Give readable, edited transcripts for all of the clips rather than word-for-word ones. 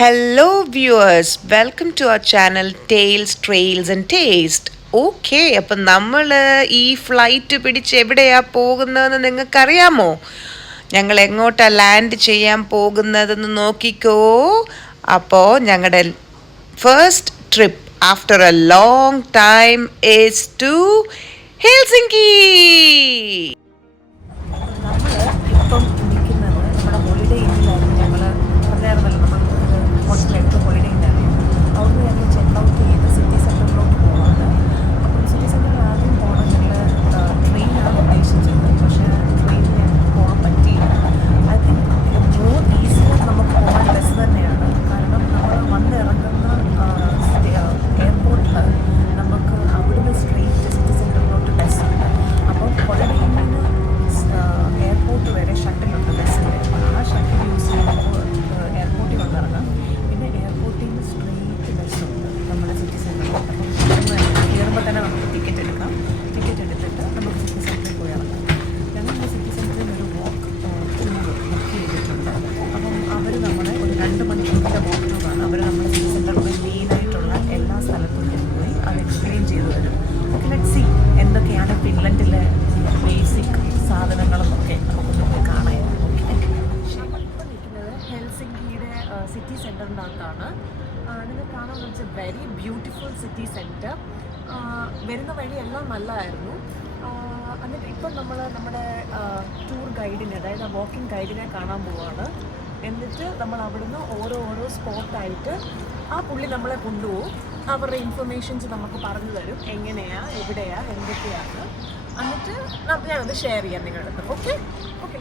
Hello, viewers. Welcome to our channel Tales, Trails and Taste. Okay, അപ്പം നമ്മൾ ഈ flight പിടിച്ച് എവിടെയാ പോകുന്നതെന്ന് നിങ്ങൾക്കറിയാമോ? ഞങ്ങൾ എങ്ങോട്ടാ ലാൻഡ് ചെയ്യാൻ പോകുന്നതെന്ന് നോക്കിക്കോ. അപ്പോൾ ഞങ്ങളുടെ first trip after a long time is to Helsinki. ഇപ്പം നിൽക്കുന്നത് നമ്മുടെ ഹോളിഡേ ഇന്നിലായിരുന്നു. ഞങ്ങൾ പറഞ്ഞായിരുന്നല്ലോ നമ്മൾ ഹോട്ടലിലെടുത്ത് ഹോളിഡേ ഇല്ലായിരുന്നു. അവിടുന്ന് ഞങ്ങൾ ചെക്ക് ഔട്ട് ചെയ്ത് സിറ്റി സെൻറ്ററിലോട്ട് പോവാണ്. അപ്പം സിറ്റി സെൻറ്ററിൽ ആദ്യം പോകണം ഞങ്ങൾ ട്രെയിനാണ് ഉദ്ദേശിച്ചത്. പക്ഷേ ട്രെയിനിൽ ഞങ്ങൾക്ക് പോകാൻ പറ്റിയില്ല. ഐ തിങ്ക് മോർ ഈസിയർ നമുക്ക് പോകാൻ ബസ് തന്നെയാണ്. കാരണം നമ്മൾ വന്നിറങ്ങുന്ന എയർപോർട്ടിൽ നമുക്ക് അവിടുന്ന് സ്ട്രെയിറ്റ് സിറ്റി സെൻറ്ററിലോട്ട് ബസ്സുണ്ട്. അപ്പം ഹോളിഡേ ഇന്നിന് എയർപോർട്ട് വരെ ഷട്ടിലുണ്ട് ബസ്സിൽ. ആ ഷട്ടിൽ യൂസ് ചെയ്യുമ്പോൾ എയർപോർട്ടിൽ വന്നിറങ്ങാം. പിന്നെ എയർപോർട്ടിൽ നിന്ന് സ്ട്രെയിറ്റ് ബസ്സുണ്ട് നമ്മുടെ സിറ്റി സെൻറ്ററിൽ. അപ്പം കയറുമ്പോൾ തന്നെ നമുക്ക് ടിക്കറ്റ് എടുക്കാം. ടിക്കറ്റ് എടുത്തിട്ട് നമുക്ക് സിറ്റി സെൻറ്ററിൽ പോയി ഇറങ്ങാം. ഞങ്ങൾ സിറ്റി സെൻറ്ററിൽ ഒരു വാക്ക് ടൂർ ബുക്ക് ചെയ്തിട്ടുണ്ട്. അപ്പം അവർ നമ്മളെ ഒരു 2 മണിക്കൂറിൻ്റെ വാക്ക് ടൂറാണ്. അവർ നമ്മുടെ സിറ്റി സെൻറ്ററിൽ മെയിനായിട്ടുള്ള എല്ലാ സ്ഥലത്തും പോയി അത് എക്സ്പ്ലെയിൻ ചെയ്തു തരും. ഓക്കെ, ലെറ്റ്സ് സീ എന്തൊക്കെയാണ് ഫിൻലൻഡിലെ ബേസിക് സാധനങ്ങളെന്നൊക്കെ നമുക്കൊന്ന് പോയി കാണാം. ഓക്കെ, ഇപ്പം നിൽക്കുന്നത് ഹെൽസിങ്കിയുടെ സിറ്റി സെൻറ്ററിൻ്റെ അകത്താണ്. നിങ്ങൾക്ക് കാണാൻ വെച്ചാൽ വെരി ബ്യൂട്ടിഫുൾ സിറ്റി സെൻറ്റർ. വരുന്ന വഴിയെല്ലാം നല്ലതായിരുന്നു. എന്നിട്ട് ഇപ്പം നമ്മൾ നമ്മുടെ ടൂർ ഗൈഡിനെ, അതായത് വാക്കിംഗ് ഗൈഡിനെ കാണാൻ പോവുകയാണ്. എന്നിട്ട് നമ്മൾ അവിടുന്ന് ഓരോ സ്പോട്ടായിട്ട് ആ പുള്ളി നമ്മളെ കൊണ്ടുപോകും. അവരുടെ ഇൻഫർമേഷൻസ് നമുക്ക് പറഞ്ഞു തരും, എങ്ങനെയാണ്, എവിടെയാണ്, എന്തൊക്കെയാണ്. എന്നിട്ട് ഞാനത് ഷെയർ ചെയ്യാം നിങ്ങളുടെ അടുത്ത്. ഓക്കെ ഓക്കെ,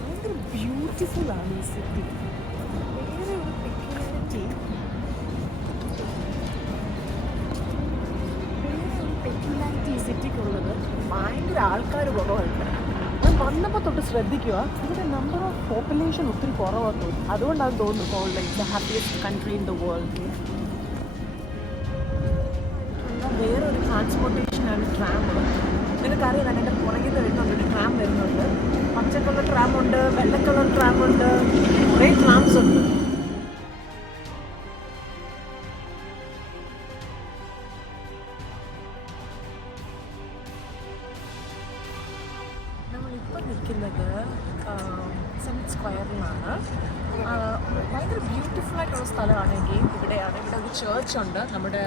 ഭയങ്കര ബ്യൂട്ടിഫുൾ ആണ് ഈ സിറ്റി. വേറെ ഒരു പെക്യുലാരിറ്റി ഈ സിറ്റിക്കുള്ളത് ഭയങ്കര ആൾക്കാർ കുറവുണ്ട്. ഞാൻ വന്നപ്പോൾ തൊട്ട് ശ്രദ്ധിക്കുക, ഇവിടെ നമ്പർ ഓഫ് പോപ്പുലേഷൻ ഒത്തിരി കുറവാണ് തോന്നുന്നു. അതുകൊണ്ടാണ് തോന്നുന്നു like the happiest country in the world. വേറൊരു ട്രാൻസ്പോർട്ടേഷനാണ് ട്രാം. നിങ്ങൾക്കറിയാം, എൻ്റെ പുറകിൽ വരുന്നുണ്ട് ഒരു ട്രാം വരുന്നുണ്ട്. പച്ച കളർ ട്രാമുണ്ട്, വെള്ള കളർ ട്രാമുണ്ട്, കുറേ ട്രാംസ് ഉണ്ട്. നമ്മളിപ്പോൾ നിൽക്കുന്നത് സെമിറ്റ് സ്ക്വയറിലാണ്. ഭയങ്കര ബ്യൂട്ടിഫുൾ ആയിട്ടുള്ള സ്ഥലമാണെങ്കിൽ ഇവിടെയാണ്. ഇവിടെ ഒരു ചേർച്ച് ഉണ്ട്. നമ്മുടെ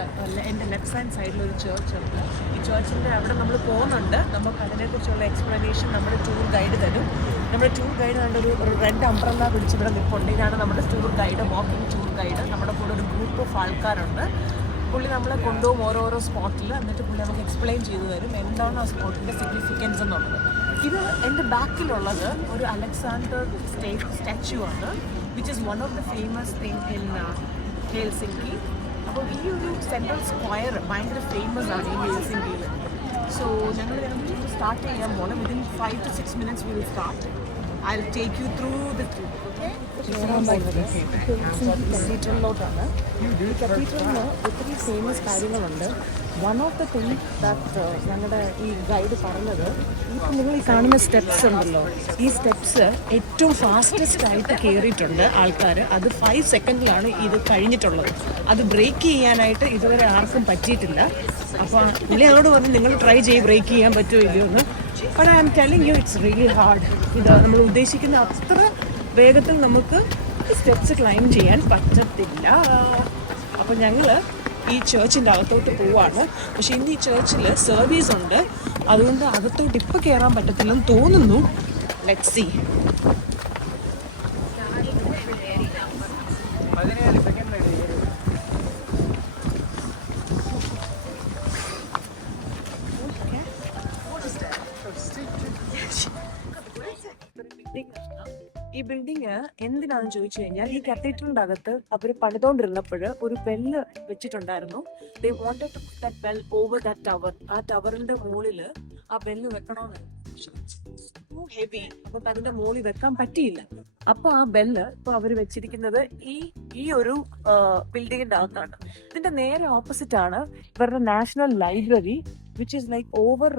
എൻ്റെ ലെഫ്റ്റ് ഹാൻഡ് സൈഡിലൊരു ചേർച്ച് ഉണ്ട്. ഈ ചേർച്ചിൻ്റെ അവിടെ നമ്മൾ പോകുന്നുണ്ട്. നമുക്ക് അതിനെക്കുറിച്ചുള്ള എക്സ്പ്ലനേഷൻ നമ്മുടെ ടൂർ ഗൈഡ് തരും. നമ്മുടെ ടൂർ ഗൈഡ് കണ്ടൊരു റെഡ് അംബ്രല്ല പിടിച്ച് ഇവിടെ നിൽപ്പുണ്ട്. ഇതാണ് നമ്മുടെ tour guide, walking tour guide. നമ്മുടെ കൂടെ ഒരു ഗ്രൂപ്പ് ഓഫ് ആൾക്കാരുണ്ട്. പുള്ളി നമ്മളെ കൊണ്ടുപോകും ഓരോ സ്പോട്ടിൽ. എന്നിട്ട് പുള്ളി നമുക്ക് എക്സ്പ്ലെയിൻ ചെയ്തു തരും എന്താണ് ആ സ്പോട്ടിൻ്റെ സിഗ്നിഫിക്കൻസ് എന്നുള്ളത്. ഇത് എൻ്റെ ബാക്കിലുള്ളത് ഒരു അലക്സാണ്ടർ സ്റ്റാച്യു ആണ്, which is one of the famous thing in Helsinki. അപ്പോൾ ഈ ഒരു സെൻട്രൽ സ്ക്വയർ ഭയങ്കര ഫേമസ് ആണ് ഈ ഹെൽസിങ്കിയിൽ. സോ ഞങ്ങൾ സ്റ്റാർട്ട് ചെയ്യാൻ പോലെ within 5 to 6 minutes we will start. I'll take you through the trip. കത്തീഡ്രലിലോട്ടാണ്. ഈ കത്തീഡ്രലിന് ഒത്തിരി ഫേമസ് കാര്യങ്ങളുണ്ട്. One of the thing that ഞങ്ങളുടെ ഈ ഗൈഡ് പറഞ്ഞത്, ഇപ്പം നിങ്ങൾ ഈ കാണുന്ന സ്റ്റെപ്സ് ഉണ്ടല്ലോ, ഈ സ്റ്റെപ്സ് ഏറ്റവും ഫാസ്റ്റസ്റ്റ് ആയിട്ട് കയറിയിട്ടുണ്ട് ആൾക്കാർ. അത് 5 സെക്കൻഡിലാണ് ഇത് കഴിഞ്ഞിട്ടുള്ളത്. അത് ബ്രേക്ക് ചെയ്യാനായിട്ട് ഇതുവരെ ആർക്കും പറ്റിയിട്ടില്ല. അപ്പോൾ പുള്ളിയോട് പറഞ്ഞ് നിങ്ങൾ ട്രൈ ചെയ്ത് ബ്രേക്ക് ചെയ്യാൻ പറ്റുമോ ഇല്ലയോ എന്ന്. But I am telling you it's really hard. ഇത് നമ്മൾ ഉദ്ദേശിക്കുന്ന അത്ര വേഗത്തിൽ നമുക്ക് സ്റ്റെപ്സ് ക്ലൈം ചെയ്യാൻ പറ്റത്തില്ല. അപ്പോൾ ഞങ്ങൾ ഈ ചേർച്ചിൻ്റെ അകത്തോട്ട് പോവാണ്. പക്ഷേ ഇന്ന് ഈ ചേർച്ചിൽ സർവീസ് ഉണ്ട്, അതുകൊണ്ട് അകത്തോട്ട് ഇപ്പോൾ കയറാൻ പറ്റത്തില്ലെന്ന് തോന്നുന്നു. Let's see. ഈ ബിൽഡിങ് എന്തിനാണെന്ന് ചോദിച്ചു കഴിഞ്ഞാൽ, ഈ കത്തീഡ്രലിൻ്റെ അകത്ത് അവർ പണിതുകൊണ്ടിരുന്നപ്പോൾ ഒരു ബെല്ല് വെച്ചിട്ടുണ്ടായിരുന്നു. They wanted to put that bell over that tower. ആ ടവറിന്റെ മുകളിൽ ആ ബെല്ല് വെക്കണമെന്ന് ഹെവി, അപ്പം അതിന്റെ മുകളിൽ വെക്കാൻ പറ്റിയില്ല. അപ്പൊ ആ ബെല്ല് ഇപ്പൊ അവർ വെച്ചിരിക്കുന്നത് ഈ ഒരു ബിൽഡിങ്ങിന്റെ അകത്താണ്. ഇതിന്റെ നേരെ ഓപ്പോസിറ്റ് ആണ് ഇവരുടെ national library, which is like over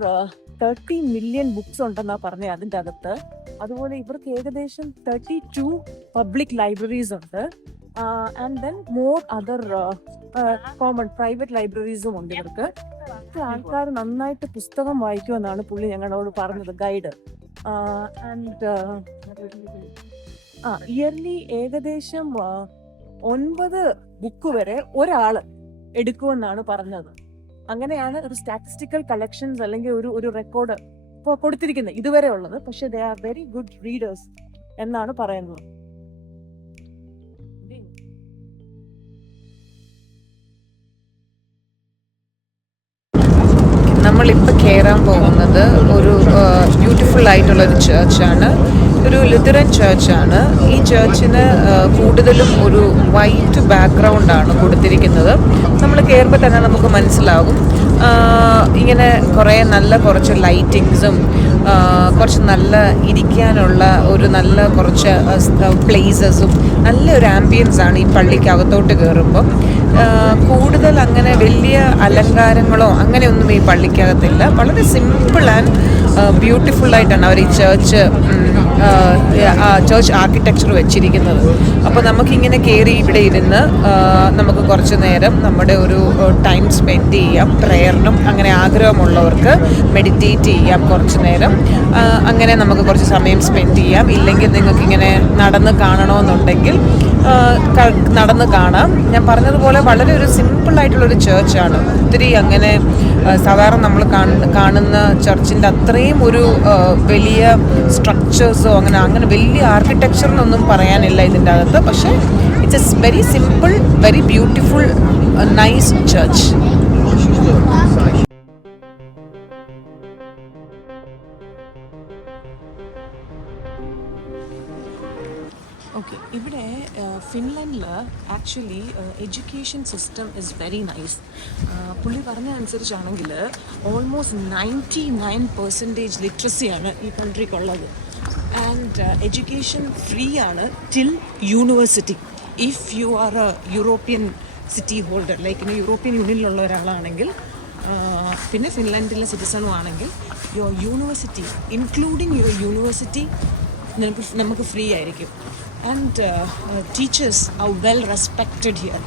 30 million books ഉണ്ടെന്നാണ് പറഞ്ഞത് അതിൻ്റെ അകത്ത്. അതുപോലെ ഇവർക്ക് ഏകദേശം 32 പബ്ലിക് ലൈബ്രറീസ് ഉണ്ട്. And then more other common private ലൈബ്രറീസും ഉണ്ട് ഇവർക്ക്. ആൾക്കാർ നന്നായിട്ട് പുസ്തകം വായിക്കുമെന്നാണ് പുള്ളി ഞങ്ങളോട് പറഞ്ഞത്, ഗൈഡ്. ആൻഡ് ഇയർലി ഏകദേശം 9 ബുക്ക് വരെ ഒരാള് എടുക്കുമെന്നാണ് പറഞ്ഞത്. അങ്ങനെയാണ് ഒരു സ്റ്റാറ്റിസ്റ്റിക്കൽ കളക്ഷൻസ് അല്ലെങ്കിൽ ഒരു റെക്കോർഡ് ഇപ്പോൾ കൊടുത്തിരിക്കുന്നത് ഇതുവരെ ഉള്ളത്. പക്ഷെ they are very good readers എന്നാണ് പറയുന്നത്. നമ്മളിപ്പോൾ കയറാൻ പോകുന്നത് ഒരു ബ്യൂട്ടിഫുൾ ആയിട്ടുള്ളൊരു ചേർച്ചാണ്. ഒരു ലുതറൻ ചേർച്ചാണ്. ഈ ചേർച്ചിന് കൂടുതലും ഒരു വൈറ്റ് ബാക്ക്ഗ്രൗണ്ടാണ് കൊടുത്തിരിക്കുന്നത്. നമ്മൾ കയറുമ്പോൾ തന്നെ നമുക്ക് മനസ്സിലാകും. ഇങ്ങനെ കുറച്ച് ലൈറ്റിങ്സും കുറച്ച് നല്ല ഇരിക്കാനുള്ള ഒരു നല്ല കുറച്ച് പ്ലേസസും നല്ലൊരു ആംബിയൻസാണ് ഈ പള്ളിക്കകത്തോട്ട് കയറുമ്പം. കൂടുതൽ അങ്ങനെ വലിയ അലങ്കാരങ്ങളോ അങ്ങനെയൊന്നും ഈ പള്ളിക്കകത്തില്ല. വളരെ സിമ്പിൾ ആൻഡ് ബ്യൂട്ടിഫുൾ ആയിട്ടാണ് അവർ ഈ ചേർച്ച് ആർക്കിടെക്ചർ വെച്ചിരിക്കുന്നത്. അപ്പോൾ നമുക്കിങ്ങനെ കയറി ഇവിടെ ഇരുന്ന് നമുക്ക് കുറച്ച് നേരം നമ്മുടെ ഒരു ടൈം സ്പെൻഡ് ചെയ്യാം. പ്രയറിനും അങ്ങനെ ആഗ്രഹമുള്ളവർക്ക് മെഡിറ്റേറ്റ് ചെയ്യാം കുറച്ച് നേരം. അങ്ങനെ നമുക്ക് കുറച്ച് സമയം സ്പെൻഡ് ചെയ്യാം. ഇല്ലെങ്കിൽ നിങ്ങൾക്കിങ്ങനെ നടന്ന് കാണണമെന്നുണ്ടെങ്കിൽ നടന്ന് കാണാം. ഞാൻ പറഞ്ഞതുപോലെ വളരെ ഒരു സിമ്പിളായിട്ടുള്ളൊരു ചേർച്ചാണ്. ഒത്തിരി അങ്ങനെ സാധാരണ നമ്മൾ കാണുന്ന ചർച്ചിൻ്റെ അത്രയും ഒരു വലിയ സ്ട്രക്ചേഴ്സോ അങ്ങനെ വലിയ ആർക്കിടെക്ചറിനൊന്നും പറയാനില്ല ഇതിൻ്റെ അകത്ത്. പക്ഷേ it's very simple, very beautiful, nice church. Okay, ഇവിടെ ഫിൻലൻഡിൽ actually education system is very nice. പുള്ളി പറഞ്ഞ അനുസരിച്ചാണെങ്കിൽ ഓൾമോസ്റ്റ് 99% ലിറ്ററസിയാണ് ഈ കൺട്രിക്കുള്ളത്. ആൻഡ് എഡ്യൂക്കേഷൻ ഫ്രീ ആണ് till university. If you are a European city holder, like European യൂണിയനിലുള്ള ഒരാളാണെങ്കിൽ, പിന്നെ ഫിൻലാൻഡിലെ സിറ്റിസണും ആണെങ്കിൽ, your university including your university നമുക്ക് ഫ്രീ ആയിരിക്കും. And teachers are well respected here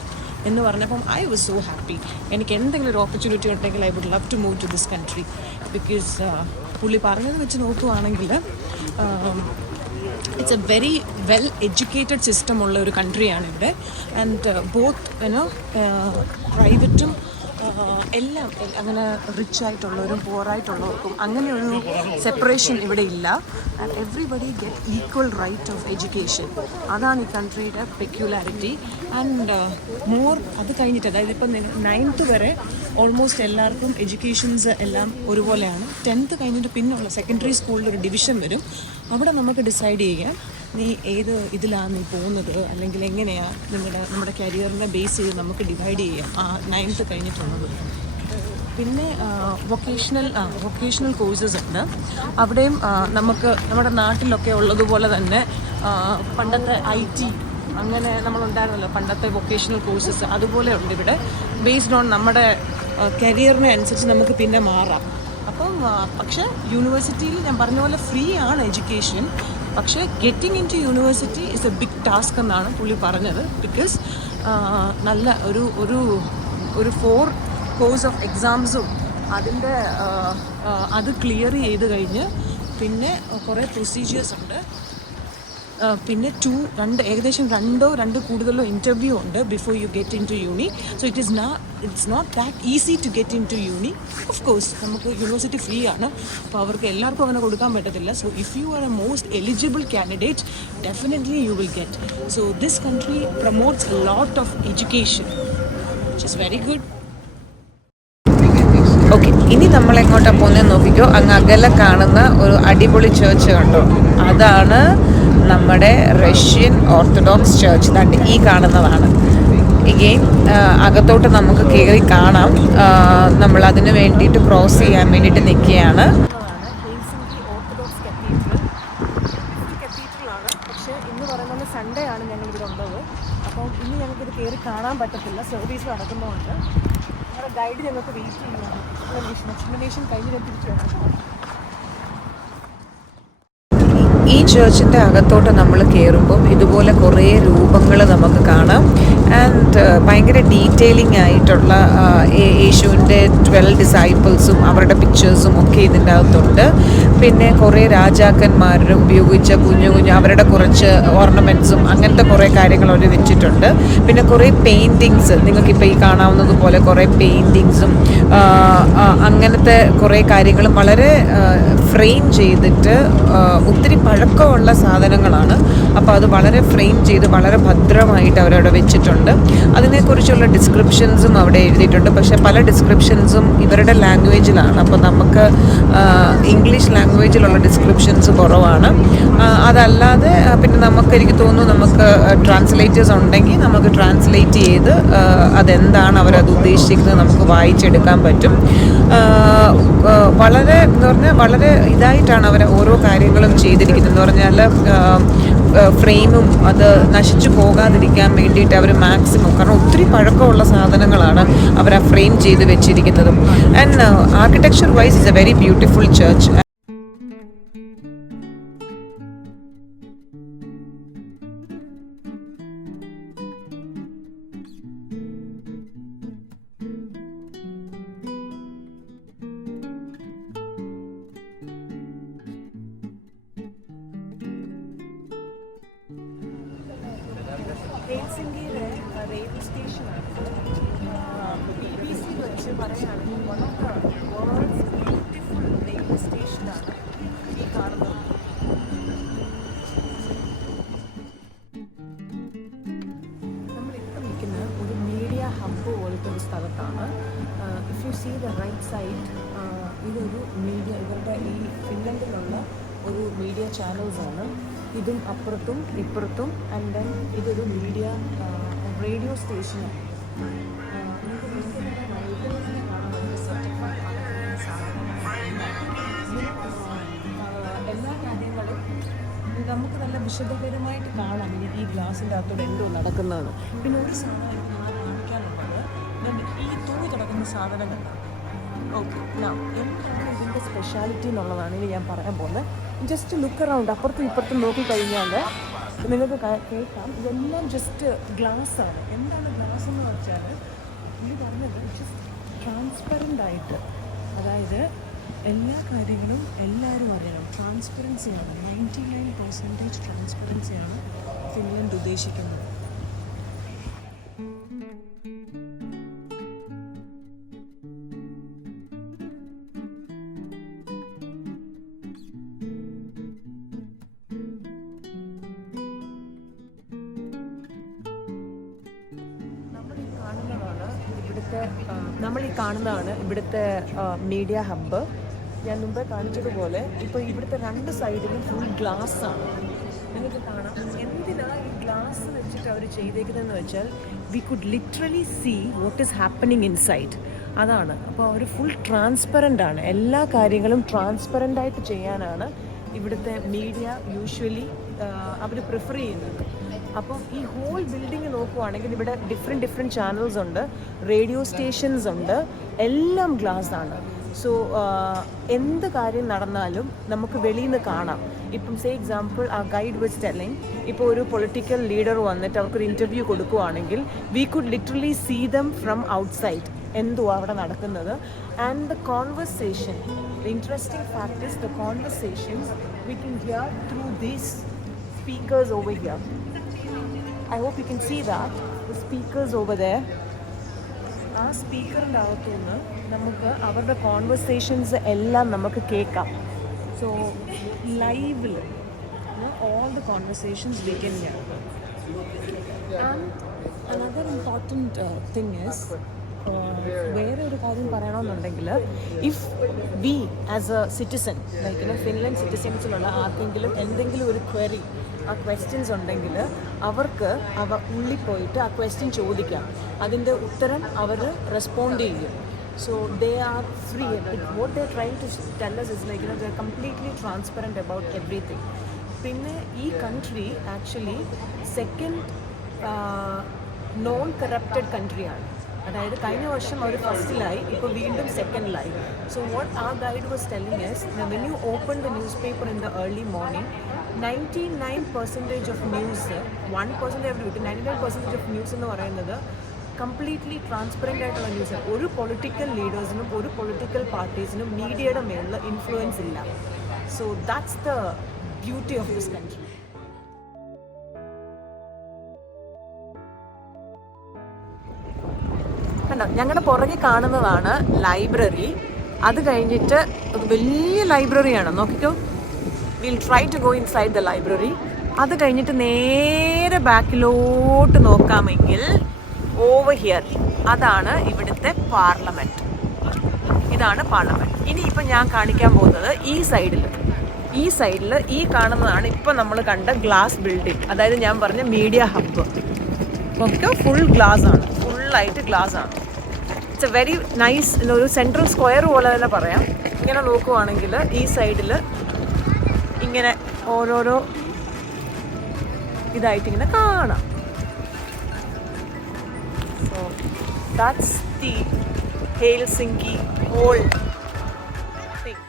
എന്ന് പറഞ്ഞപ്പം ഐ വാസ് സോ ഹാപ്പി. എനിക്ക് എന്തെങ്കിലും ഒരു ഓപ്പർച്യൂണിറ്റി ഉണ്ടെങ്കിൽ I would love to move to this country. Because പുള്ളി പറഞ്ഞത് വെച്ച് നോക്കുവാണെങ്കിൽ it's a very well educated system ഉള്ള ഒരു കൺട്രിയാണ് ഇവിടെ. ആൻഡ് ബോത്ത് പ്രൈവറ്റും എല്ലാം അങ്ങനെ റിച്ച് ആയിട്ടുള്ളവരും പുവറായിട്ടുള്ളവർക്കും അങ്ങനെയൊരു സെപ്പറേഷൻ ഇവിടെ ഇല്ല. And everybody get equal right of education. അതാണ് ഈ കൺട്രിയുടെ പെക്യുലാരിറ്റി. ആൻഡ് മോർ അത് കഴിഞ്ഞിട്ട്, അതായത് ഇപ്പം 9th വരെ ഓൾമോസ്റ്റ് എല്ലാവർക്കും എഡ്യൂക്കേഷൻസ് എല്ലാം ഒരുപോലെയാണ്. 10th കഴിഞ്ഞിട്ട് പിന്നുള്ള സെക്കൻഡറി സ്കൂളിൽ ഒരു ഡിവിഷൻ വരും. അവിടെ നമുക്ക് ഡിസൈഡ് ചെയ്യാം നീ ഏത് ഇതിലാണ് നീ പോകുന്നത്, അല്ലെങ്കിൽ എങ്ങനെയാണ് നമ്മുടെ കരിയറിനെ ബേസ് ചെയ്ത് നമുക്ക് ഡിവൈഡ് ചെയ്യാം ആ 9th കഴിഞ്ഞിട്ടുള്ളത്. പിന്നെ വൊക്കേഷണൽ കോഴ്സസ് ഉണ്ട്. അവിടെയും നമുക്ക് നമ്മുടെ നാട്ടിലൊക്കെ ഉള്ളതുപോലെ തന്നെ പണ്ടത്തെ IT അങ്ങനെ നമ്മളുണ്ടായിരുന്നല്ലോ പണ്ടത്തെ വൊക്കേഷണൽ കോഴ്സസ്, അതുപോലെ ഉണ്ട് ഇവിടെ. ബേസ്ഡ് ഓൺ നമ്മുടെ കരിയറിനെ അനുസരിച്ച് നമുക്ക് പിന്നെ മാറാം. അപ്പം പക്ഷേ യൂണിവേഴ്സിറ്റിയിൽ ഞാൻ പറഞ്ഞ പോലെ ഫ്രീ ആണ് എഡ്യൂക്കേഷൻ. പക്ഷേ getting into university is a big task എന്നാണ് പുള്ളി പറഞ്ഞത്. ബിക്കോസ് നല്ല ഒരു 4 കോഴ്സ് ഓഫ് എക്സാംസും അതിൻ്റെ അത് ക്ലിയർ ചെയ്ത് കഴിഞ്ഞ് പിന്നെ കുറേ പ്രൊസീജിയേഴ്സ് ഉണ്ട്. പിന്നെ ഏകദേശം 2 കൂടുതലോ ഇൻ്റർവ്യൂ ഉണ്ട് before you get into uni. So it's not that easy to get into uni. Of course നമുക്ക് യൂണിവേഴ്സിറ്റി ഫ്രീ ആണ്, അപ്പോൾ അവർക്ക് എല്ലാവർക്കും അങ്ങനെ കൊടുക്കാൻ പറ്റത്തില്ല. So if you are a most eligible candidate, definitely you will get. So this country promotes a lot of education, which is very good. Okay, ഇനി നമ്മൾ എങ്ങോട്ടാണ് പോകുന്നത് നോക്കിക്കോ. അങ്ങ് അകലെ കാണുന്ന ഒരു അടിപൊളി ചേർച്ച് കണ്ടോ, അതാണ് നമ്മുടെ റഷ്യൻ ഓർത്തഡോക്സ് ചേർച്ച്. ദാണ്ട് ഈ കാണുന്നതാണ്. എഗെയിൻ അകത്തോട്ട് നമുക്ക് കയറി കാണാം. നമ്മൾ അതിന് വേണ്ടിയിട്ട് ക്രോസ് ചെയ്യാൻ വേണ്ടിയിട്ട് നിൽക്കുകയാണ്. ഓർത്തഡോക്സ് കത്തീഡ്രലാണ്. പക്ഷേ ഇന്ന് പറയുന്നത് സൺഡേ ആണ് ഞങ്ങളിവിടെ ഉള്ളത്. അപ്പോൾ ഇന്ന് ഞങ്ങൾക്കിത് കയറി കാണാൻ പറ്റത്തില്ല, സർവീസ് നടക്കുന്നതുകൊണ്ട്. ഞങ്ങളുടെ ഗൈഡ് ഞങ്ങൾക്ക് വെയിറ്റ് ചെയ്യുകയാണ്. എക്സ്പ്ലനേഷൻ കഴിഞ്ഞ് ഞാൻ തിരിച്ചു വരാം. ചേർച്ചിൻ്റെ അകത്തോട്ട് നമ്മൾ കയറുമ്പം ഇതുപോലെ കുറേ രൂപങ്ങൾ നമുക്ക് കാണാം. ആൻഡ് ഭയങ്കര ഡീറ്റെയിലിംഗ് ആയിട്ടുള്ള യേശുവിൻ്റെ 12 ഡിസൈപ്പിൾസും അവരുടെ പിക്ചേഴ്സും ഒക്കെ ഇതിൻ്റെ അകത്തുണ്ട്. പിന്നെ കുറേ രാജാക്കന്മാർ ഉപയോഗിച്ച കുഞ്ഞു കുഞ്ഞു അവരുടെ കുറച്ച് ഓർണമെൻറ്റ്സും അങ്ങനത്തെ കുറേ കാര്യങ്ങൾ അവർ വെച്ചിട്ടുണ്ട്. പിന്നെ കുറേ പെയിൻറ്റിങ്സ്, നിങ്ങൾക്കിപ്പോൾ ഈ കാണാവുന്നതുപോലെ കുറേ പെയിൻറ്റിങ്സും അങ്ങനത്തെ കുറേ കാര്യങ്ങളും വളരെ ഫ്രെയിം ചെയ്തിട്ട് ഒത്തിരി പഴക്കമുള്ള സാധനങ്ങളാണ്. അപ്പോൾ അത് വളരെ ഫ്രെയിം ചെയ്ത് വളരെ ഭദ്രമായിട്ട് അവരവിടെ വെച്ചിട്ടുണ്ട്. അതിനെക്കുറിച്ചുള്ള ഡിസ്ക്രിപ്ഷൻസും അവിടെ എഴുതിയിട്ടുണ്ട്. പക്ഷേ പല ഡിസ്ക്രിപ്ഷൻസും ഇവരുടെ ലാംഗ്വേജിലാണ്. അപ്പോൾ നമുക്ക് ഇംഗ്ലീഷ് ലാംഗ്വേജിലുള്ള ഡിസ്ക്രിപ്ഷൻസ് കുറവാണ്. അതല്ലാതെ പിന്നെ എനിക്ക് തോന്നുന്നു നമുക്ക് ട്രാൻസ്ലേറ്റേഴ്സ് ഉണ്ടെങ്കിൽ നമുക്ക് ട്രാൻസ്ലേറ്റ് ചെയ്ത് അതെന്താണ് അവരത് ഉദ്ദേശിക്കുന്നത് നമുക്ക് വായിച്ചെടുക്കാൻ പറ്റും. വളരെ എന്ന് പറഞ്ഞാൽ വളരെ ഇതായിട്ടാണ് അവർ ഓരോ കാര്യങ്ങളും ചെയ്തിരിക്കുന്നത്. എന്ന് പറഞ്ഞാൽ ഫ്രെയിമും അത് നശിച്ചു പോകാതിരിക്കാൻ വേണ്ടിയിട്ട് അവർ മാക്സിമം, കാരണം ഒത്തിരി പഴക്കമുള്ള സാധനങ്ങളാണ് അവർ ആ ഫ്രെയിം ചെയ്ത് വെച്ചിരിക്കുന്നതും. And architecture wise is a very beautiful church. ഹെൽസിങ്കിയിലെ റെയിൽവേ സ്റ്റേഷനാണ്. BBC വെച്ച് പറയുകയാണെങ്കിൽ one of the world's beautiful railway സ്റ്റേഷനാണ് ഈ കാണുന്നത്. നമ്മളിപ്പോൾ നിൽക്കുന്ന ഒരു മീഡിയ ഹബ്ബ് പോലത്തെ ഒരു സ്ഥലത്താണ്. If you see the right side, ഇതൊരു മീഡിയ, ഇവരുടെ ഈ ഫിൻലൻഡിലുള്ള ഒരു മീഡിയ ചാനൽസാണ്. ഇതും അപ്പുറത്തും ഇപ്പുറത്തും. ആൻഡ് ദെൻ ഇതൊരു മീഡിയ റേഡിയോ സ്റ്റേഷനാണ്. എല്ലാ കാര്യങ്ങളും നമുക്ക് നല്ല വിശദകരമായിട്ട് കാണാം ഈ ഗ്ലാസിൻ്റെ അകത്തോടെ എന്തോ നടക്കുന്നതാണ്. പിന്നെ ഒരു സാധനം ഞാൻ കാണിക്കാനുള്ളത് ഈ തൂങ്ങി കിടക്കുന്ന സാധനങ്ങൾ. ഓക്കെ, എന്താണ് ഇതിൻ്റെ സ്പെഷ്യാലിറ്റി എന്നുള്ളതാണ് ഇനി ഞാൻ പറയാൻ പോകുന്നത്. ജസ്റ്റ് ലുക്ക് അറൗണ്ട്, അപ്പുറത്തും ഇപ്പുറത്തും നോക്കിക്കഴിഞ്ഞാൽ നിങ്ങൾക്ക് കേൾക്കാം ഇതെല്ലാം ജസ്റ്റ് ഗ്ലാസ്സാണ്. എന്താണ് ഗ്ലാസ് എന്ന് വെച്ചാൽ ഇത് പറഞ്ഞത് ജസ്റ്റ് ട്രാൻസ്പെറൻ്റ് ആയിട്ട്, അതായത് എല്ലാ കാര്യങ്ങളും എല്ലാവരും അറിയണം. ട്രാൻസ്പെറൻസിയാണ്, 99% ട്രാൻസ്പെറൻസിയാണ് ഫിൻലൻഡ് ഉദ്ദേശിക്കുന്നത്. നമ്മൾ ഈ കാണുന്നതാണ് ഇവിടുത്തെ മീഡിയ ഹബ്ബ്. ഞാൻ മുമ്പേ കാണിച്ചതുപോലെ ഇപ്പോൾ ഇവിടുത്തെ 2 സൈഡിലും ഫുൾ ഗ്ലാസ്സാണ്. നിങ്ങൾക്ക് കാണാം എന്തിനാണ് ഈ ഗ്ലാസ് വെച്ചിട്ട് അവർ ചെയ്തേക്കുന്നതെന്ന് വെച്ചാൽ we could literally see what is happening inside. അതാണ്. അപ്പോൾ അവർ ഫുൾ ട്രാൻസ്പെറൻ്റ് ആണ്. എല്ലാ കാര്യങ്ങളും ട്രാൻസ്പെറൻ്റ് ആയിട്ട് ചെയ്യാനാണ് ഇവിടുത്തെ മീഡിയ യൂഷ്വലി അവർ പ്രിഫർ ചെയ്യുന്നത്. അപ്പം ഈ ഹോൾ ബിൽഡിങ് നോക്കുവാണെങ്കിൽ ഇവിടെ ഡിഫറെൻറ്റ് ചാനൽസ് ഉണ്ട്, റേഡിയോ സ്റ്റേഷൻസ് ഉണ്ട്, എല്ലാം ഗ്ലാസ് ആണ്. സോ എന്ത് കാര്യം നടന്നാലും നമുക്ക് വെളിയിൽ നിന്ന് കാണാം. ഇപ്പം സേ എക്സാമ്പിൾ ആ ഗൈഡ് വാസ് ടെല്ലിങ്, ഇപ്പോൾ ഒരു പൊളിറ്റിക്കൽ ലീഡർ വന്നിട്ട് അവർക്കൊരു ഇൻ്റർവ്യൂ കൊടുക്കുവാണെങ്കിൽ we could literally see them from outside എന്തോ അവിടെ നടക്കുന്നത്. And the conversation, the interesting fact is the conversations we can hear through these speakers over here. I hope you can see that, the speakers over there. ആ സ്പീക്കറിൻ്റെ അകത്തുനിന്ന് നമുക്ക് അവരുടെ conversations എല്ലാം നമുക്ക് കേൾക്കാം. സോ ലൈവിൽ all the conversations we can hear. And another important thing is, വേറെ ഒരു കാര്യം പറയണമെന്നുണ്ടെങ്കിൽ, if we as a citizen like Finland സിറ്റിസൻസിലുള്ള ആർക്കെങ്കിലും എന്തെങ്കിലും ഒരു ക്വറി, ആ ക്വസ്റ്റ്യൻസ് ഉണ്ടെങ്കിൽ അവർക്ക് ഉള്ളിൽ പോയിട്ട് ആ ക്വസ്റ്റ്യൻ ചോദിക്കാം. അതിൻ്റെ ഉത്തരം അവർ റെസ്പോണ്ട് ചെയ്യും. So they are free. What they are trying to tell us is like, they are completely transparent about everything. പിന്നെ ഈ country actually second non corrupted കൺട്രിയാണ്. അതായത് കഴിഞ്ഞ വർഷം അവർ ഫസ്റ്റിലായി, ഇപ്പോൾ വീണ്ടും സെക്കൻഡിലായി. സോ വാട്ട് ആ guide was telling is, when you open the news paper in the early morning, 99% of news 1% അവർ വിട്ട് 99% ഓഫ് ന്യൂസ് എന്ന് പറയുന്നത് കംപ്ലീറ്റ്ലി ട്രാൻസ്പെറൻ്റ് ആയിട്ടുള്ള ന്യൂസ്. ഒരു പൊളിറ്റിക്കൽ ലീഡേഴ്സിനും ഒരു പൊളിറ്റിക്കൽ പാർട്ടീസിനും മീഡിയയുടെ മേളിൽ ഇൻഫ്ലുവൻസ് ഇല്ല. So that's the beauty of this country. കണ്ടോ, ഞങ്ങളുടെ പുറകെ കാണുന്നതാണ് ലൈബ്രറി. അത് കഴിഞ്ഞിട്ട് വലിയ ലൈബ്രറിയാണ്, നോക്കിക്കോ. Will try to go inside the library. അത് കഴിഞ്ഞിട്ട് നേരെ ബാക്കിലോട്ട് നോക്കാമെങ്കിൽ ഓവർ ഹിയർ അതാണ് ഇവിടുത്തെ പാർലമെൻറ്റ്. ഇതാണ് പാർലമെൻറ്റ്. ഇനിയിപ്പോൾ ഞാൻ കാണിക്കാൻ പോകുന്നത് ഈ സൈഡിൽ ഈ കാണുന്നതാണ് ഇപ്പോൾ നമ്മൾ കണ്ട ഗ്ലാസ് ബിൽഡിംഗ്, അതായത് ഞാൻ പറഞ്ഞ മീഡിയ ഹബ്ബ്. നോക്കിക്കോ, ഫുൾ ഗ്ലാസ് ആണ്, ഫുള്ളായിട്ട് ഗ്ലാസ് ആണ്. ഇറ്റ്സ് എ വെരി നൈസ്, ഒരു സെൻട്രൽ സ്ക്വയർ പോലെ തന്നെ പറയാം. ഇങ്ങനെ നോക്കുവാണെങ്കിൽ ഈ സൈഡിൽ ഇങ്ങനെ ഓരോരോ ഇതായിട്ട് ഇങ്ങനെ കാണാം. So that's the Helsinki whole thing.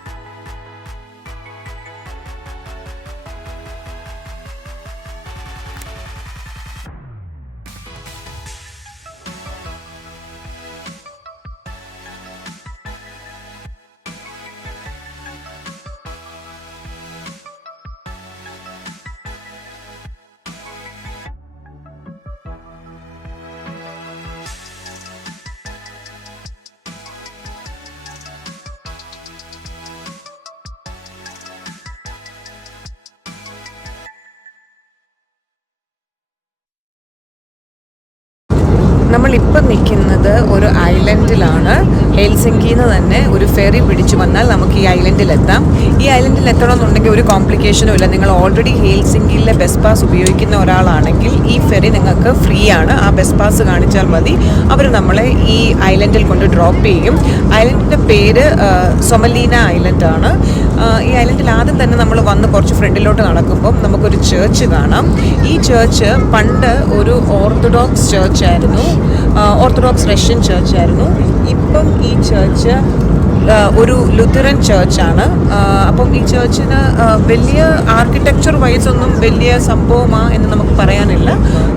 നമ്മളിപ്പം നിൽക്കുന്നത് ഒരു ഐലൻഡിലാണ്. ഹെൽസിങ്കിന്ന് തന്നെ ഒരു ഫെറി പിടിച്ചു വന്നാൽ നമുക്ക് ഈ ഐലൻഡിലെത്താം. ഈ ഐലൻഡിൽ എത്തണമെന്നുണ്ടെങ്കിൽ ഒരു കോംപ്ലിക്കേഷനും ഇല്ല. നിങ്ങൾ ഓൾറെഡി ഹെൽസിങ്കിയിലെ ബസ് പാസ് ഉപയോഗിക്കുന്ന ഒരാളാണെങ്കിൽ ഈ ഫെറി നിങ്ങൾക്ക് ഫ്രീ ആണ്. ആ ബസ് പാസ് കാണിച്ചാൽ മതി, അവർ നമ്മളെ ഈ ഐലൻഡിൽ കൊണ്ട് ഡ്രോപ്പ് ചെയ്യും. ഐലൻഡിൻ്റെ പേര് സൊമലീന ഐലൻഡാണ്. ഈ ഐലൻഡിൽ ആദ്യം തന്നെ നമ്മൾ വന്ന് കുറച്ച് ഫ്രണ്ടിലോട്ട് നടക്കുമ്പം നമുക്കൊരു ചേർച്ച് കാണാം. ഈ ചേർച്ച് പണ്ട് ഒരു ഓർത്തഡോക്സ് ചേർച്ചായിരുന്നു, ഓർത്തഡോക്സ് റഷ്യൻ ചേർച്ചായിരുന്നു. ഇപ്പം ഈ ചേർച്ച് ഒരു ലുത്തറൻ ചേർച്ചാണ്. അപ്പം ഈ ചേർച്ചിന് വലിയ ആർക്കിടെക്ചർ വൈസ് ഒന്നും വലിയ സംഭവമാണ് എന്ന് നമുക്ക് പറയാനില്ല.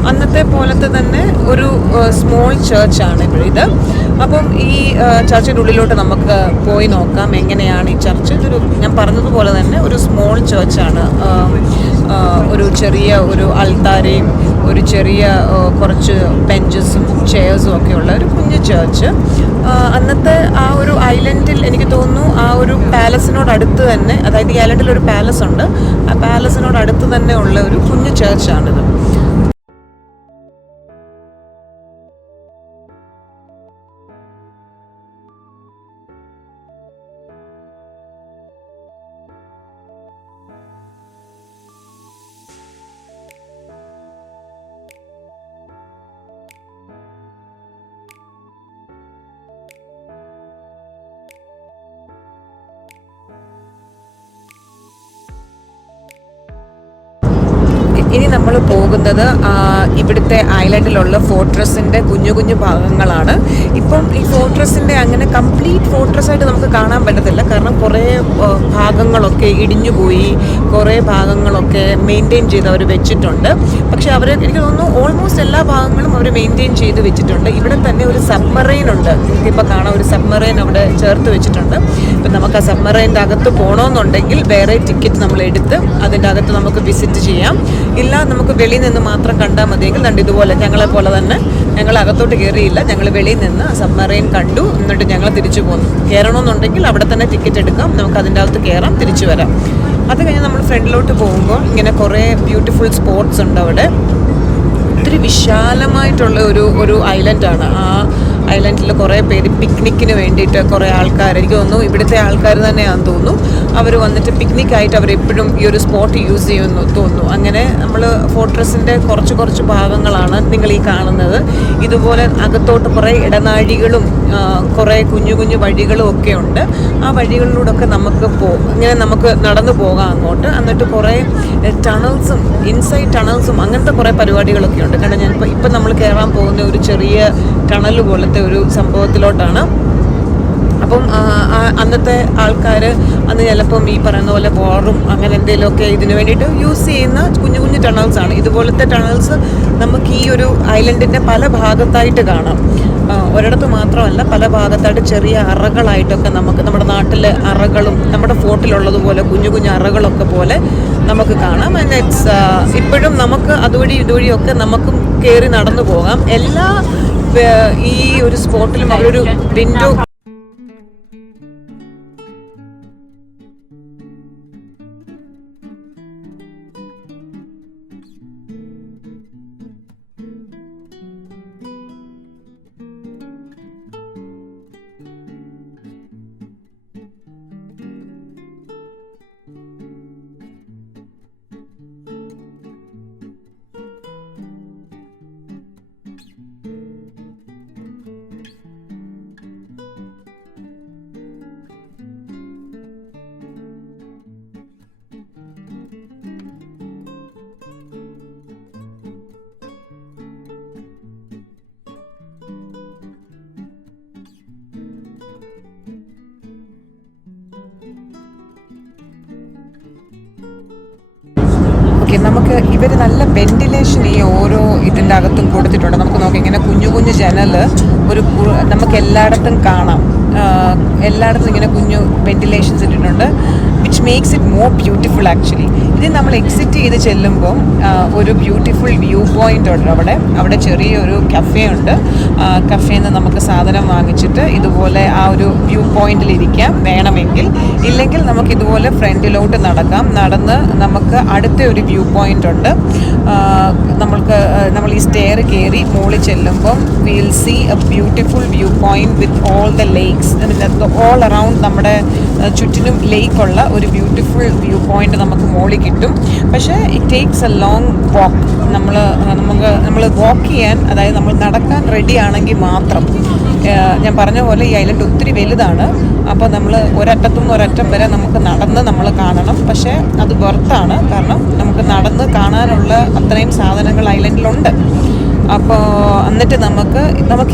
അന്നത്തെ പോലത്തെ തന്നെ ഒരു സ്മോൾ ചേർച്ചാണ് ഇത്. അപ്പം ഈ ചർച്ചിൻ്റെ ഉള്ളിലോട്ട് നമുക്ക് പോയി നോക്കാം എങ്ങനെയാണ് ഈ ചർച്ച്. ഇതൊരു ഞാൻ പറഞ്ഞതുപോലെ തന്നെ ഒരു സ്മോൾ ചേർച്ചാണ്. ഒരു ചെറിയ ഒരു അൾത്താരയും ഒരു ചെറിയ കുറച്ച് ബെഞ്ചസും ചെയർസും ഒക്കെ ഉള്ള ഒരു കുഞ്ഞു ചേർച്ച്. അന്നത്തെ ആ ഒരു ഐലൻഡിൽ എനിക്ക് തോന്നുന്നു ആ ഒരു പാലസിനോട് അടുത്ത് തന്നെ, അതായത് ഈ ഐലൻഡിൽ ഒരു പാലസ് ഉണ്ട്, ആ പാലസിനോട് അടുത്ത് തന്നെ ഉള്ള ഒരു കുഞ്ഞു ചേർച്ചാണിത്. ഇനി നമ്മൾ പോകുന്നത് ഇവിടുത്തെ ഐലൻഡിലുള്ള ഫോർട്രസിൻ്റെ കുഞ്ഞു കുഞ്ഞു ഭാഗങ്ങളാണ്. ഇപ്പം ഈ ഫോർട്രസിൻ്റെ അങ്ങനെ കംപ്ലീറ്റ് ഫോർട്രസ്സായിട്ട് നമുക്ക് കാണാൻ പറ്റത്തില്ല, കാരണം കുറേ ഭാഗങ്ങളൊക്കെ ഇടിഞ്ഞുപോയി, കുറേ ഭാഗങ്ങളൊക്കെ മെയിൻറ്റെയിൻ ചെയ്ത് അവർ വെച്ചിട്ടുണ്ട്. പക്ഷേ അവർ, എനിക്ക് തോന്നുന്നു ഓൾമോസ്റ്റ് എല്ലാ ഭാഗങ്ങളും അവർ മെയിൻറ്റെയിൻ ചെയ്ത് വെച്ചിട്ടുണ്ട്. ഇവിടെ തന്നെ ഒരു സബ്മറൈൻ ഉണ്ട്, നമുക്കിപ്പോൾ കാണാം, ഒരു സബ്മറൈൻ അവിടെ ചേർത്ത് വെച്ചിട്ടുണ്ട്. ഇപ്പം നമുക്ക് ആ സബ്മറൈൻ്റെ അകത്ത് പോകണമെന്നുണ്ടെങ്കിൽ വേറെ ടിക്കറ്റ് നമ്മൾ എടുത്ത് അതിൻ്റെ അകത്ത് നമുക്ക് വിസിറ്റ് ചെയ്യാം. ഇല്ല നമുക്ക് വെളിയിൽ നിന്ന് മാത്രം കണ്ടാൽ മതിയെങ്കിൽ കണ്ട് ഇതുപോലെ ഞങ്ങളെ പോലെ തന്നെ ഞങ്ങൾ അകത്തോട്ട് കയറിയില്ല, ഞങ്ങൾ വെളിയിൽ നിന്ന് സബ്മറൈൻ കണ്ടു, എന്നിട്ട് ഞങ്ങൾ തിരിച്ചു പോന്നു. കയറണമെന്നുണ്ടെങ്കിൽ അവിടെ തന്നെ ടിക്കറ്റ് എടുക്കാം, നമുക്ക് അതിൻ്റെ അകത്ത് കയറാം, തിരിച്ചു വരാം. അത് കഴിഞ്ഞ് നമ്മൾ ഫ്രണ്ടിലോട്ട് പോകുമ്പോൾ ഇങ്ങനെ കുറേ ബ്യൂട്ടിഫുൾ സ്പോട്ട്സ് ഉണ്ട് അവിടെ. ഒത്തിരി വിശാലമായിട്ടുള്ള ഒരു ഐലൻഡാണ്. ആ ഐലൻഡിൽ കുറേ പേര് പിക്നിക്കിന് വേണ്ടിയിട്ട് കുറേ ആൾക്കാർ, എനിക്ക് തോന്നുന്നു ഇവിടുത്തെ ആൾക്കാർ തന്നെയാണെന്ന് തോന്നുന്നു, അവർ വന്നിട്ട് പിക്നിക്കായിട്ട് അവരെപ്പോഴും ഈ ഒരു സ്പോട്ട് യൂസ് ചെയ്യുമെന്ന് തോന്നുന്നു. അങ്ങനെ നമ്മൾ ഫോർട്രസിൻ്റെ കുറച്ച് ഭാഗങ്ങളാണ് നിങ്ങൾ ഈ കാണുന്നത്. ഇതുപോലെ അകത്തോട്ട് കുറേ ഇടനാഴികളും കുറേ കുഞ്ഞു കുഞ്ഞു വഴികളും ഒക്കെ ഉണ്ട്. ആ വഴികളിലൂടെയൊക്കെ നമുക്ക് ഇങ്ങനെ നമുക്ക് നടന്നു പോകാം അങ്ങോട്ട്. എന്നിട്ട് കുറേ ടണൽസും ഇൻസൈഡ് ടണൽസും അങ്ങനത്തെ കുറേ പരിപാടികളൊക്കെ ഉണ്ട്. കാരണം ഞാനിപ്പോൾ നമ്മൾ കയറാൻ പോകുന്ന ഒരു ചെറിയ ടണൽ പോലത്തെ ഒരു സംഭവത്തിലോട്ടാണ്. അപ്പം അന്നത്തെ ആൾക്കാർ അന്ന് ചിലപ്പം ഈ പറയുന്ന പോലെ ബോറും അങ്ങനെ എന്തെങ്കിലുമൊക്കെ ഇതിന് വേണ്ടിയിട്ട് യൂസ് ചെയ്യുന്ന കുഞ്ഞു കുഞ്ഞു ടണൽസാണ്. ഇതുപോലത്തെ ടണൽസ് നമുക്ക് ഈ ഒരു ഐലൻഡിൻ്റെ പല ഭാഗത്തായിട്ട് കാണാം. ഒരിടത്ത് മാത്രമല്ല, പല ഭാഗത്തായിട്ട് ചെറിയ അറകളായിട്ടൊക്കെ നമുക്ക് നമ്മുടെ നാട്ടിലെ അറകളും നമ്മുടെ ഫോർട്ടിലുള്ളതുപോലെ കുഞ്ഞു കുഞ്ഞു അറകളൊക്കെ പോലെ നമുക്ക് കാണാം. ആൻഡ് ഇറ്റ്സ് ഇപ്പോഴും നമുക്ക് അതുവഴി ഇതുവഴിയൊക്കെ നമുക്കും കയറി നടന്നു പോകാം. എല്ലാ ഈ ഒരു സ്പോട്ടിലും അവരൊരു വിൻഡോ നമുക്ക് ഇവർ നല്ല വെന്റിലേഷൻ ഈ ഓരോ ഇതിൻ്റെ അകത്തും കൊടുത്തിട്ടുണ്ട്. നമുക്ക് നോക്കാം, ഇങ്ങനെ കുഞ്ഞു കുഞ്ഞു ജനൽ നമുക്ക് എല്ലായിടത്തും കാണാം. എല്ലായിടത്തും ഇങ്ങനെ കുഞ്ഞു വെന്റിലേഷൻസ് ഇട്ടിട്ടുണ്ട്, which makes it more beautiful actually. ഇത് നമ്മൾ എക്സിറ്റ് ചെയ്ത് ചെല്ലുമ്പോൾ ഒരു ബ്യൂട്ടിഫുൾ വ്യൂ പോയിൻ്റ് ഉണ്ട്. അവിടെ ചെറിയൊരു കഫേ ഉണ്ട്. കഫേയിൽ നിന്ന് നമുക്ക് സാധനം വാങ്ങിച്ചിട്ട് ഇതുപോലെ ആ ഒരു വ്യൂ പോയിന്റിൽ ഇരിക്കാം വേണമെങ്കിൽ. ഇല്ലെങ്കിൽ നമുക്ക് ഇതുപോലെ ഫ്രണ്ടിലോട്ട് നടന്ന് നമുക്ക് അടുത്ത ഒരു വ്യൂ പോയിന്റ് ഉണ്ട്. നമ്മൾ ഈ സ്റ്റെയർ കയറി മുകളിൽ ചെല്ലുമ്പം will see a beautiful view point with all the lakes. All around നമ്മുടെ ചുറ്റിനും ലേക്കുള്ള ഒരു ബ്യൂട്ടിഫുൾ വ്യൂ പോയിന്റ് നമുക്ക് മുകളിൽ കിട്ടും. പക്ഷേ ഇറ്റ് ടേക്സ് എ ലോങ് വാക്ക്. നമ്മൾ വാക്ക് ചെയ്യാൻ, അതായത് നമ്മൾ നടക്കാൻ റെഡി ആണെങ്കിൽ മാത്രം. ഞാൻ പറഞ്ഞ പോലെ ഈ ഐലൻഡ് ഒത്തിരി വലുതാണ്. അപ്പോൾ നമ്മൾ ഒരറ്റത്തുനിന്ന് ഒരറ്റം വരെ നമുക്ക് നടന്ന് നമ്മൾ കാണണം. പക്ഷേ അത് വെർത്താണ്, കാരണം നമുക്ക് നടന്ന് കാണാനുള്ള അത്രയും സാധനങ്ങൾ ഐലൻഡിലുണ്ട്. അപ്പോൾ എന്നിട്ട് നമുക്ക്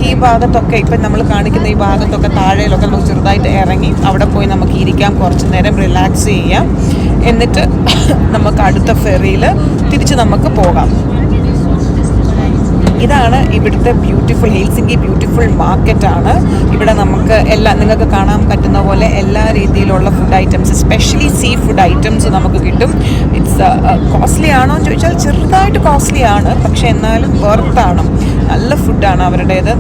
ഈ ഭാഗത്തൊക്കെ ഇപ്പം നമ്മൾ കാണിക്കുന്ന ഈ ഭാഗത്തൊക്കെ താഴെയിലൊക്കെ നമുക്ക് ചെറുതായിട്ട് ഇറങ്ങി അവിടെ പോയി നമുക്ക് ഇരിക്കാം, കുറച്ച് നേരം റിലാക്സ് ചെയ്യാം. എന്നിട്ട് നമുക്ക് അടുത്ത ഫെറിയിൽ തിരിച്ച് നമുക്ക് പോകാം. ഇതാണ് ഇവിടുത്തെ ബ്യൂട്ടിഫുൾ ഹെൽസിങ്കി ബ്യൂട്ടിഫുൾ മാർക്കറ്റാണ്. ഇവിടെ നമുക്ക് നിങ്ങൾക്ക് കാണാൻ പറ്റുന്ന പോലെ എല്ലാ രീതിയിലുള്ള food items, especially sea food items നമുക്ക് കിട്ടും. ഇറ്റ്സ് കോസ്റ്റ്ലി ആണോ എന്ന് ചോദിച്ചാൽ ചെറുതായിട്ട് കോസ്റ്റ്ലി ആണ്, പക്ഷെ എന്നാലും വെർത്താണ്. നല്ല ഫുഡാണ് അവരുടേത്.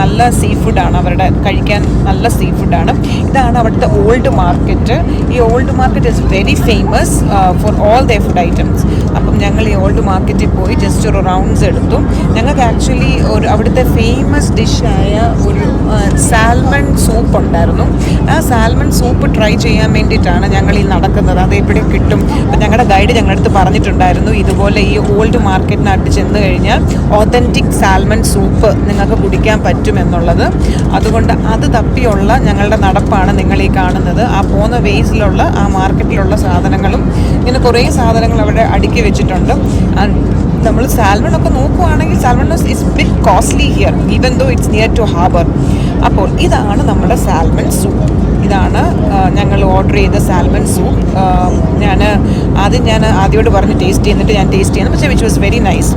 നല്ല സീ ഫുഡാണ് അവരുടെ, കഴിക്കാൻ നല്ല സീ ഫുഡാണ്. ഇതാണ് അവിടുത്തെ ഓൾഡ് മാർക്കറ്റ്. ഈ old market is very famous for all the food items. അപ്പം ഞങ്ങൾ ഈ ഓൾഡ് മാർക്കറ്റിൽ പോയി ജസ്റ്റ് ഒരു റൗണ്ട്സ് എടുത്തു. ഞങ്ങൾക്ക് ആക്ച്വലി അവിടുത്തെ ഫേമസ് ഡിഷായ ഒരു സാൽമൺ സൂപ്പ് ഉണ്ടായിരുന്നു. ആ സാൽമൺ സൂപ്പ് ട്രൈ ചെയ്യാൻ വേണ്ടിയിട്ടാണ് ഞങ്ങൾ ഈ നടക്കുന്നത്. അത് എവിടെ കിട്ടും? അപ്പം ഞങ്ങളുടെ ഗൈഡ് ഞങ്ങളുടെ അടുത്ത് പറഞ്ഞിട്ടുണ്ടായിരുന്നു, ഇതുപോലെ ഈ ഓൾഡ് മാർക്കറ്റിനകത്ത് ചെന്ന് കഴിഞ്ഞാൽ ഓതൻറ്റിക് സാൽമൺ സൂപ്പ് നിങ്ങൾക്ക് കുടിക്കാൻ പറ്റുമെന്നുള്ളത്. അതുകൊണ്ട് അത് തപ്പിയുള്ള ഞങ്ങളുടെ നടപ്പാണ് നിങ്ങൾ ഈ കാണുന്നത്. ആ പോകുന്ന വേസിലുള്ള ആ മാർക്കറ്റിലുള്ള സാധനങ്ങളും ഇങ്ങനെ കുറേ സാധനങ്ങൾ അവിടെ അടുക്കി വെച്ചിട്ടുണ്ട്. നമ്മൾ സാൽമണൊക്കെ നോക്കുവാണെങ്കിൽ salmon is bit costly here, even though it's near to harbour. അപ്പോൾ ഇതാണ് നമ്മുടെ സാൽമൺ സൂപ്പ്. ഇതാണ് ഞങ്ങൾ ഓർഡർ ചെയ്ത സാൽമൺ സൂപ്പ്. ഞാൻ ആദ്യമായിട്ട് പറഞ്ഞ് ടേസ്റ്റ് ചെയ്യുന്നിട്ട് ഞാൻ ടേസ്റ്റ് ചെയ്യുന്നത്, പക്ഷേ വിച്ച് വാസ് വെരി നൈസ്.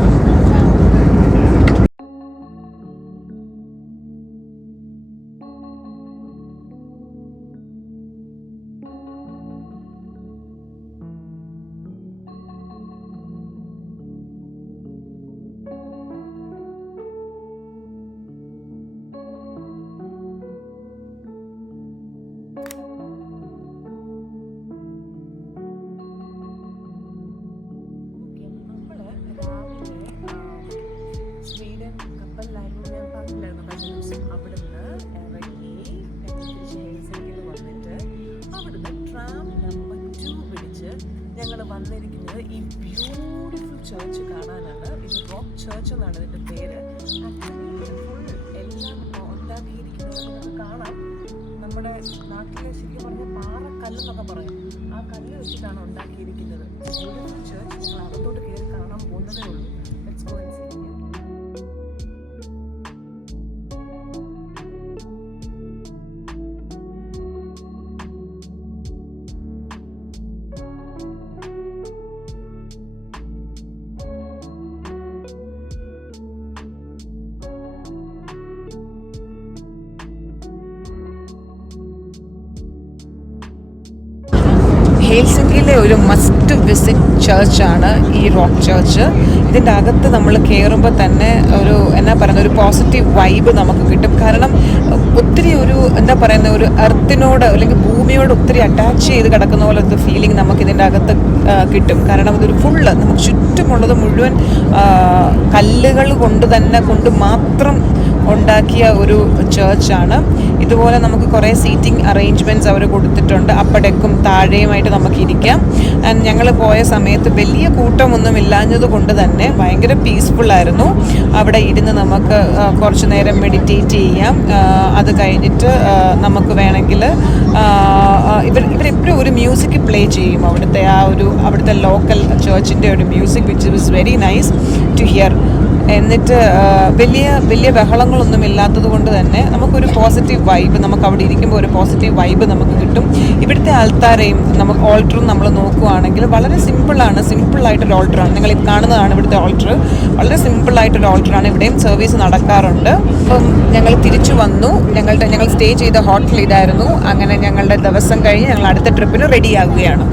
ഞങ്ങൾ വന്നിരിക്കുന്നത് ഈ ബ്യൂട്ടിഫുൾ ചർച്ച് കാണാനാണ്. ഇത് റോക്ക് ചർച്ച് എന്നാണ് ഇതിൻ്റെ പേര്. ആക്ച്വലി ഫുൾ എല്ലാം ഉണ്ടാക്കിയിരിക്കുന്നത് നമുക്ക് കാണാം. നമ്മുടെ നാട്ടിലെ ശരിക്കും പറഞ്ഞാൽ പാറക്കല്ലെന്നൊക്കെ പറയും, ആ കല്ല് വെച്ചിട്ടാണ് ഉണ്ടാക്കിയിരിക്കുന്നത്. ബ്യൂട്ടിഫുൾ ചർച്ച് ഞങ്ങൾ അകത്തോട്ട് കയറി കാണാൻ പോകുന്നതേ ഉള്ളൂ. Let's go and see. ഹെൽസിങ്കിയിലെ ഒരു മസ്റ്റ് വിസിറ്റ് ചർച്ചാണ് ഈ റോക്ക് ചർച്ച്. ഇതിൻ്റെ അകത്ത് നമ്മൾ കയറുമ്പോൾ തന്നെ ഒരു എന്നാ പറയുന്ന ഒരു പോസിറ്റീവ് വൈബ് നമുക്ക് കിട്ടും. കാരണം ഒത്തിരി ഒരു എന്താ പറയുന്ന ഒരു എർത്തിനോട് അല്ലെങ്കിൽ ഭൂമിയോട് ഒത്തിരി അറ്റാച്ച് ചെയ്ത് കിടക്കുന്ന പോലത്തെ ഫീലിംഗ് നമുക്ക് ഇതിൻ്റെ അകത്ത് കിട്ടും. കാരണം ഇതൊരു ഫുള്ള് നമുക്ക് ചുറ്റുമുള്ളത് മുഴുവൻ കല്ലുകൾ കൊണ്ട് മാത്രം ഉണ്ടാക്കിയ ഒരു ചർച്ചാണ്. ഇതുപോലെ നമുക്ക് കുറേ സീറ്റിംഗ് അറേഞ്ച്മെൻറ്റ്സ് അവർ കൊടുത്തിട്ടുണ്ട്. അപ്പടേക്കും താഴെയുമായിട്ട് നമുക്ക് ഇരിക്കാം. ആൻഡ് ഞങ്ങൾ പോയ സമയത്ത് വലിയ കൂട്ടമൊന്നും ഇല്ലാഞ്ഞത് കൊണ്ട് തന്നെ ഭയങ്കര പീസ്ഫുള്ളായിരുന്നു. അവിടെ ഇരുന്ന് നമുക്ക് കുറച്ച് നേരം മെഡിറ്റേറ്റ് ചെയ്യാം. അത് കഴിഞ്ഞിട്ട് നമുക്ക് വേണമെങ്കിൽ ഇവരെപ്പോഴും ഒരു മ്യൂസിക് പ്ലേ ചെയ്യും. അവിടുത്തെ ലോക്കൽ ചേർച്ചിൻ്റെ ഒരു music which is very nice to hear. എന്നിട്ട് വലിയ ബഹളങ്ങളൊന്നും ഇല്ലാത്തത് കൊണ്ട് തന്നെ നമുക്കൊരു പോസിറ്റീവ് വൈബ്, നമുക്ക് അവിടെ ഇരിക്കുമ്പോൾ ഒരു പോസിറ്റീവ് വൈബ് നമുക്ക് കിട്ടും. ഇവിടുത്തെ ആൾക്കാരെയും നമുക്ക് ഓൾട്ടറും നമ്മൾ നോക്കുകയാണെങ്കിൽ വളരെ സിമ്പിളായിട്ടൊരു ഓൾട്ടറാണ്. നിങ്ങൾ ഇത് കാണുന്നതാണ് ഇവിടുത്തെ ഓൾട്ടർ. വളരെ സിമ്പിളായിട്ടൊരു ഓൾട്ടറാണ്. ഇവിടെയും സർവീസ് നടക്കാറുണ്ട്. അപ്പം ഞങ്ങൾ തിരിച്ചു വന്നു. ഞങ്ങൾ സ്റ്റേ ചെയ്ത ഹോട്ടൽ ഇതായിരുന്നു. അങ്ങനെ ഞങ്ങളുടെ ദിവസം കഴിഞ്ഞ് ഞങ്ങൾ അടുത്ത ട്രിപ്പിന് റെഡിയാകുകയാണ്.